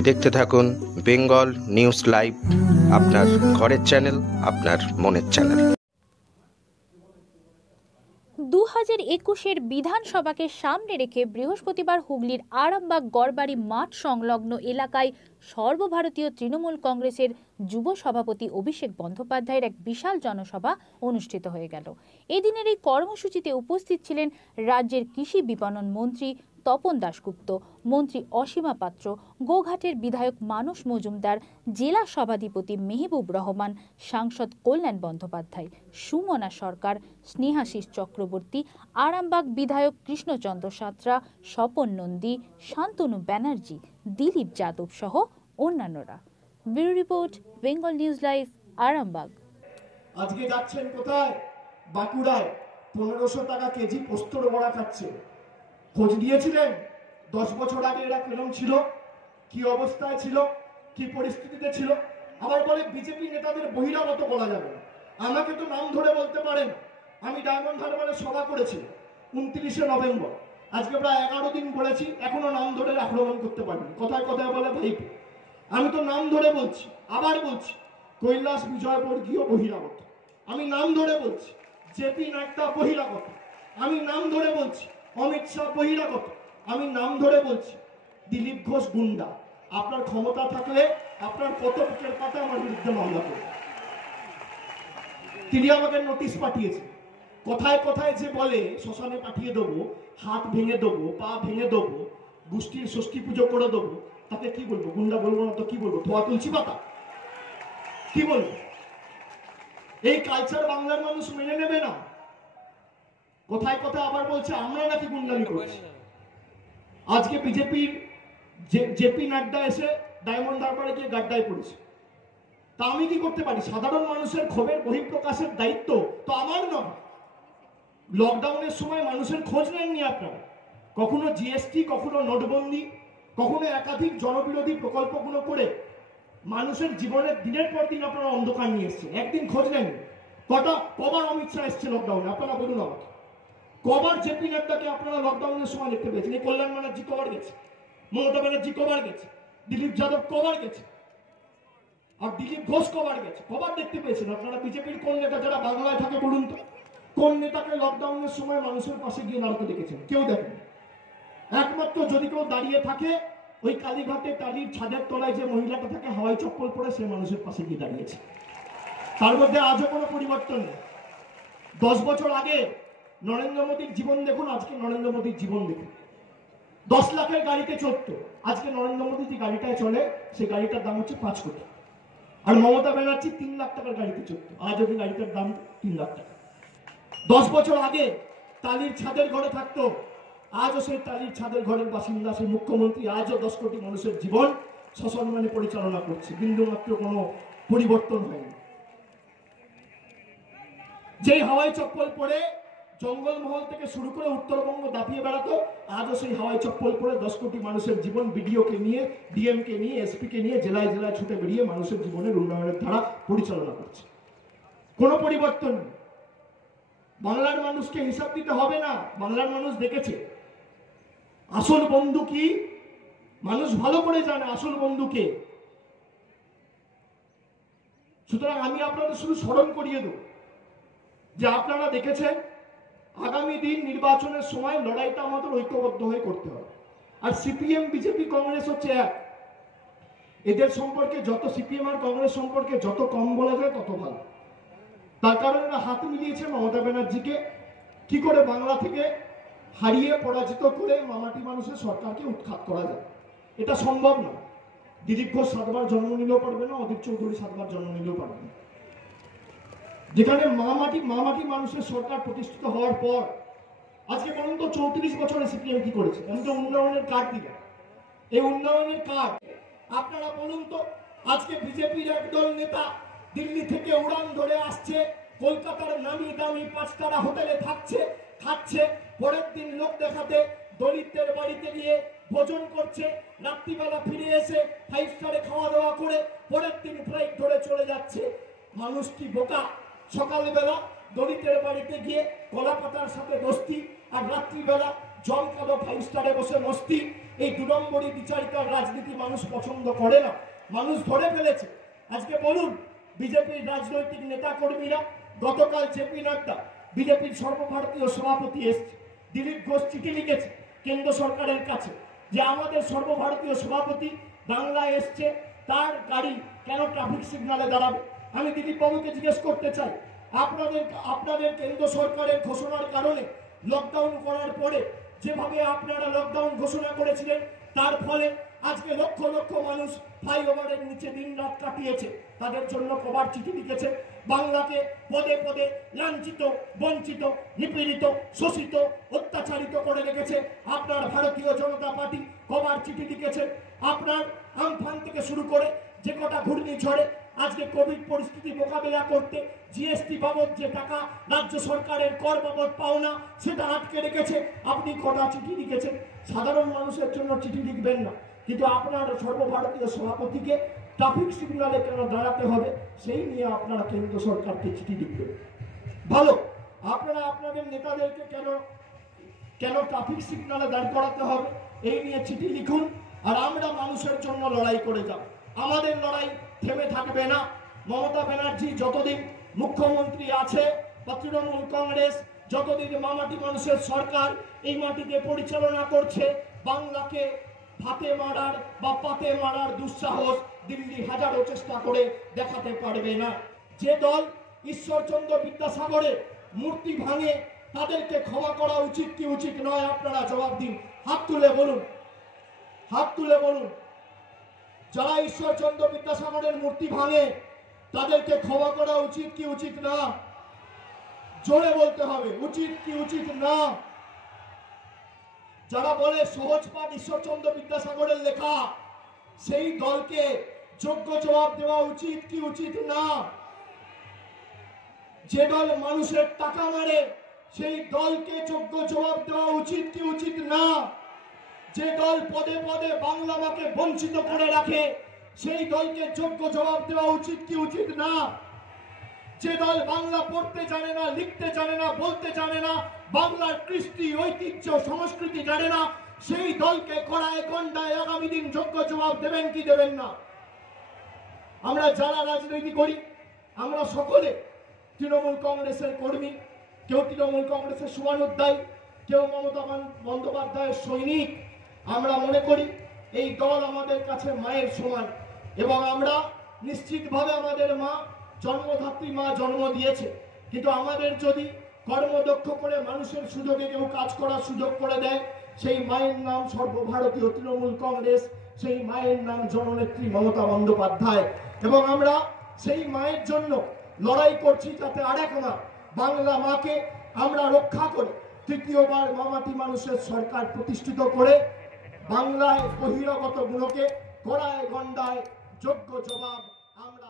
দেখতে থাকুন Bengal news live, আপনার ঘরের চ্যানেল, আপনার মনের চ্যানেল। 2021-এর বিধানসভাকে সামনে রেখে বৃহস্পতিবার হুগলির আরামবাগ গড়বাড়ি মাঠ সংলগ্ন এলাকায় সর্বভারতীয় তৃণমূল কংগ্রেসের যুব সভাপতি অভিষেক বন্দ্যোপাধ্যায়ের এক বিশাল জনসভা অনুষ্ঠিত হয়ে গেল। এদিনের এই কর্মসূচিতে উপস্থিত ছিলেন রাজ্যের কৃষি বিপণন মন্ত্রী তপন দাশগুপ্ত, মন্ত্রী অসীমা পাত্র, গোঘাটের বিধায়ক মানস মজুমদার, জেলা সভাধিপতি মেহবুব রহমান, সাংসদ কল্যাণ বন্দ্যোপাধ্যায়, সুমনা সরকার, স্নেহাশিস চক্রবর্তী, আরামবাগ বিধায়ক কৃষ্ণচন্দ্র সাঁতরা, স্বপন নন্দী, শান্তনু ব্যানার্জি, দিলীপ যাদব সহ অন্যান্যরা। Bureau report, Bengal news live, Arambagh. আজকে যাচ্ছেন কোথায়? বাঁকুড়ায় 1500 টাকা কেজি পোস্তর বড়া খাচ্ছে। খোঁজ দিয়েছিলেন 10 বছর আগে এরা কেমন ছিল, কি অবস্থায় ছিল, কি পরিস্থিতিতে ছিল? আবার বলে বিজেপি নেতাদের বহিরাগত বলা যাবে না। আমাকে তো নাম ধরে বলতে পারেন। আমি ডায়মন্ড হারবারে সভা করেছি 29শে নভেম্বর, আজকে প্রায় 11 দিন বলেছি, এখনো নাম ধরে আক্রমণ করতে পারিনি। কথায় কথায় বলে ভাইপো, আমি তো নাম ধরে বলছি, আবার বলছি কৈলাস বিজয়বর্গীয় বহিরাগত। আমি নাম ধরে বলছি জেপি নাড্ডা বহিরাগত। আমি নাম ধরে বলছি অমিত শাহ বহিরাগত। আমি নাম ধরে বলছি দিলীপ ঘোষ গুন্ডা। আপনার ক্ষমতা থাকলে আপনার কত বুকের পাতা আমার বিরুদ্ধে মামলা করবে। তিনি আমাকে নোটিশ পাঠিয়েছেন। কোথায় কোথায় যে বলে শ্মশানে পাঠিয়ে দেবো, হাত ভেঙে দেবো, পা ভেঙে দেবো, গোষ্ঠীর ষষ্ঠী পুজো করে দেবো, তাকে কি বলবো? গুন্ডা বলবো না তো কি বলবো? ধোয়া তুলসী পাতা কি বলবো? এই কালচার বাংলার মানুষ মেনে নেবে না। কোথায় কোথায় আবার বলছে আমরা নাকি গুন্ডামি করছি। আজকে বিজেপির জেপি নাড্ডা এসে ডায়মন্ড হারবারে গিয়ে গাড্ডায় পড়েছে। তা আমি কি করতে পারি? সাধারণ মানুষের ক্ষোভের বহিঃপ্রকাশের দায়িত্ব তো আমার নয়। লকডাউনের সময় মানুষের খোঁজ নেননি আপনারা। কখনো জিএসটি, কখনো নোটবন্দি, কখনো একাধিক জনবিরোধী প্রকল্পগুলো করে মানুষের জীবনের দিনের পর দিন আপনারা অন্ধকার নিয়ে এসছেন। একদিন খোঁজ নেননি। কবার অমিত শাহ এসছে লকডাউনে? আপনারা বলুন আমাকে। কবার জেপি নাড্ডাকে আপনারা লকডাউনের সময় দেখতে পেয়েছেন? এই কল্যাণ ব্যানার্জি কবার গেছে? মমতা ব্যানার্জি কবার গেছে? দিলীপ যাদব কবার গেছে? আর দিলীপ ঘোষ কবার গেছে? কবার দেখতে পেয়েছেন আপনারা? বিজেপির কোন নেতা যারা বাংলায় থাকে বলুন তো, কোন নেতাকে লকডাউনের সময় মানুষের পাশে গিয়ে দাঁড়াতে দেখেছেন? কেউ দেখেন। একমাত্র যদি কেউ দাঁড়িয়ে থাকে ওই কালীঘাটে টালির ছাদের তলায় যে মহিলাটা থাকে হাওয়াই চপ্পল পরে, সে মানুষের পাশে গিয়ে দাঁড়িয়েছে। তার মধ্যে আজও কোনো পরিবর্তন নেই। 10 বছর আগে নরেন্দ্র মোদীর জীবন দেখুন, আজকে নরেন্দ্র মোদীর জীবন দেখুন। 10 লাখের গাড়িতে চড়ত, আজকে নরেন্দ্র মোদী যে গাড়িটায় চলে সেই গাড়িটার দাম হচ্ছে 5 কোটি। আর মমতা ব্যানার্জি 3 লাখ টাকার গাড়িতে চড়ত, আজ ওই গাড়িটার দাম 3 লাখ টাকা। 10 বছর আগে টালির ছাদের ঘরে থাকতো, আজও সেই টালির ছাদের ঘরের বাসিন্দা সেই মুখ্যমন্ত্রী আজও 10 কোটি মানুষের জীবন সসম্মানে পরিচালনা করছে। বিন্দুমাত্র কোনো পরিবর্তন হয়নি। যেই হাওয়াই চপ্পল পরে জঙ্গলমহল থেকে শুরু করে উত্তরবঙ্গ দাপিয়ে বেড়াতো, আজও সেই হাওয়াই চপ্পল পরে 10 কোটি মানুষের জীবন বিডিওকে নিয়ে, ডিএমকে নিয়ে, এসপিকে নিয়ে জেলায় জেলায় ছুটে বেরিয়ে মানুষের জীবনের উন্নয়নের ধারা পরিচালনা করছে। কোনো পরিবর্তন নেই। বাংলার মানুষকে হিসাব দিতে হবে না। বাংলার মানুষ দেখেছে আসল বন্ধু কি, মানুষ ভালো করে জানে আসল বন্ধু কে। সুতরাং আমি আপনাদের শুধু স্মরণ করিয়ে দেব যে আপনারা দেখেছেন আগামী দিন নির্বাচনের সময় লড়াইটা আমাদের ঐক্যবদ্ধ হয়ে করতে হবে। আর সিপিএম, বিজেপি, কংগ্রেস হচ্ছে এক। এদের সম্পর্কে যত, সিপিএম আর কংগ্রেস সম্পর্কে যত কম বলা যায় তত ভালো। তার কারণে হাত মিলিয়েছে মমতা ব্যানার্জিকে কি করে বাংলা থেকে হারিয়ে পরাজিত করে মামাটি মানুষের সরকারকে উৎখাত করা যায়। এটা সম্ভব না। দিলীপ ঘোষ 7 বার জন্ম নিলেও পারবে না, অধীর চৌধুরী 7 বার জন্ম নিলেও পারবে না। যেখানে মামাটি মানুষের সরকার প্রতিষ্ঠিত হওয়ার পর আজকে পর্যন্ত 34 বছরে সিপিএম কি করেছে? আমি তো উন্নয়নের কার্ড দিলাম। এই উন্নয়নের কার্ড আপনারা বলুন তো। আজকে বিজেপির একদল নেতা দিল্লি থেকে উড়ান ধরে আসছে, কলকাতার নামি দামি 5 তারা হোটেলে থাকছে, খাচ্ছে, পরের দিন লোক দেখাতে দলিতদের বাড়িতে গিয়ে ভোজন করছে, রাত্রিবেলা ফিরে এসে 5 স্টারে খাওয়া দাওয়া করে পরের দিন ফ্লাইট ধরে চলে যাচ্ছে। মানুষ কি বোকা? সকালবেলা দলিতের বাড়িতে গিয়ে কলা পাতার সাথে দোস্তি, আর রাত্রিবেলা জমকালো 5 স্টারে বসে মস্তি। এই 2 নম্বরই বিচারিতার রাজনীতি মানুষ পছন্দ করে না, মানুষ ধরে ফেলেছে। আজকে বলুন, বিজেপির রাজনৈতিক নেতা কর্মীরা, গতকাল জেপি নাড্ডা বিজেপির সর্বভারতীয় সভাপতি এসছে, দিলীপ ঘোষ চিঠি লিখেছে কেন্দ্র সরকারের কাছে যে আমাদের সর্বভারতীয় সভাপতি বাংলায় এসছে, তার গাড়ি কেন ট্রাফিক সিগন্যালে দাঁড়াবে। আমি দিলীপ বাবুকে জিজ্ঞেস করতে চাই, আপনাদের কেন্দ্র সরকারের ঘোষণার কারণে লকডাউন করার পরে যেভাবে আপনারা লকডাউন ঘোষণা করেছিলেন, তার ফলে আজকে লক্ষ লক্ষ মানুষ ফ্লাইওভারের নিচে দিন রাত কাটিয়েছে, তাদের জন্য কবার চিঠি লিখেছে। বাংলাকে পদে পদে লাঞ্ছিত, বঞ্চিত, নিপীড়িত, শোষিত, অত্যাচারিত করে রেখেছে আপনার ভারতীয় জনতা পার্টি, কবার চিঠি লিখেছে। আপনার আমফান থেকে শুরু করে যে কটা ঘূর্ণিঝড়ে আজকে কোভিড পরিস্থিতি মোকাবেলা করতে জিএসটি বাবদ যে টাকা রাজ্য সরকারের কর বাবদ পাওনা সেটা আটকে রেখেছে, আপনি কটা চিঠি লিখেছেন। সাধারণ মানুষের জন্য চিঠি লিখবেন না, কিন্তু আপনার সর্বভারতীয় সভাপতিকে ট্রাফিক সিগন্যালে কেন দাঁড়াতে হবে সেই নিয়ে আপনারা কেন্দ্র সরকারকে চিঠি লিখবেন। ভালো, আপনারা আপনাদের নেতাদেরকে কেন ট্রাফিক সিগন্যালে দাঁড় করাতে হবে এই নিয়ে চিঠি লিখুন, আর আমরা মানুষের জন্য লড়াই করে যাব। আমাদের লড়াই থেমে থাকবে না। মমতা ব্যানার্জি যতদিন মুখ্যমন্ত্রী আছে বা তৃণমূল কংগ্রেস যতদিন মামাটি মানুষের সরকার এই মাটিকে পরিচালনা করছে, বাংলাকে হাতে মারার বা পাতে মারার দুঃসাহস দিল্লি হাজারো চেষ্টা করে দেখাতে পারবে না। যে দল ঈশ্বরচন্দ্র বিদ্যাসাগরের মূর্তি ভাঙে তাদেরকে ক্ষমা করা উচিত কি উচিত নয়, আপনারা জবাব দিন। হাত তুলে বলুন, হাত তুলে বলুন। যারা ঈশ্বরচন্দ্র বিদ্যাসাগরের মূর্তি ভাঙে তাদেরকে ক্ষমা করা উচিত কি উচিত না? জোরে বলতে হবে, উচিত কি উচিত না? যারা বলে সহজ পাঠ ঈশ্বরচন্দ্র বিদ্যাসাগরের লেখা, সেই দলকে যোগ্য জবাব দেওয়া উচিত কি উচিত না? যে দল মানুষের টাকা মারে সেই দলকে যোগ্য জবাব দেওয়া উচিত কি উচিত না? যে দল পদে পদে বাংলা মাকে বঞ্চিত করে রাখে সেই দলকে যোগ্য জবাব দেওয়া উচিত কি উচিত না? যে দল বাংলা পড়তে জানে না, লিখতে জানে না, বলতে জানে না, বাংলার কৃষ্টি ঐতিহ্য সংস্কৃতি জানে না, সেই দলকে কড়ায় গন্ডায় আগামী দিন যোগ্য জবাব দেবেন কি দেবেন না? আমরা যারা রাজনীতি করি আমরা সকলে তৃণমূল কংগ্রেসের কর্মী, কেউ তৃণমূল কংগ্রেসের শুভানুধ্যায়ী, কেউ মমতা বন্দ্যোপাধ্যায়ের সৈনিক। আমরা মনে করি এই দল আমাদের কাছে মায়ের সমান, এবং আমরা নিশ্চিতভাবে আমাদের মা জন্মধাত্রী মা জন্ম দিয়েছে, কিন্তু আমাদের যদি কর্মদক্ষ করে মানুষের সুযোগে কেউ কাজ করার সুযোগ করে দেয়, সেই মায়ের নাম সর্বভারতীয় তৃণমূল কংগ্রেস, সেই মায়ের নাম জননেত্রী মমতা বন্দ্যোপাধ্যায়। এবং আমরা সেই মায়ের জন্য লড়াই করছি যাতে আরেক মা বাংলা মাকে আমরা রক্ষা করে তৃতীয়বার মামাটি মানুষের সরকার প্রতিষ্ঠিত করে বাংলায় বহিরাগত গুণকে কড়ায় গন্ডায় যোগ্য জবাব আমরা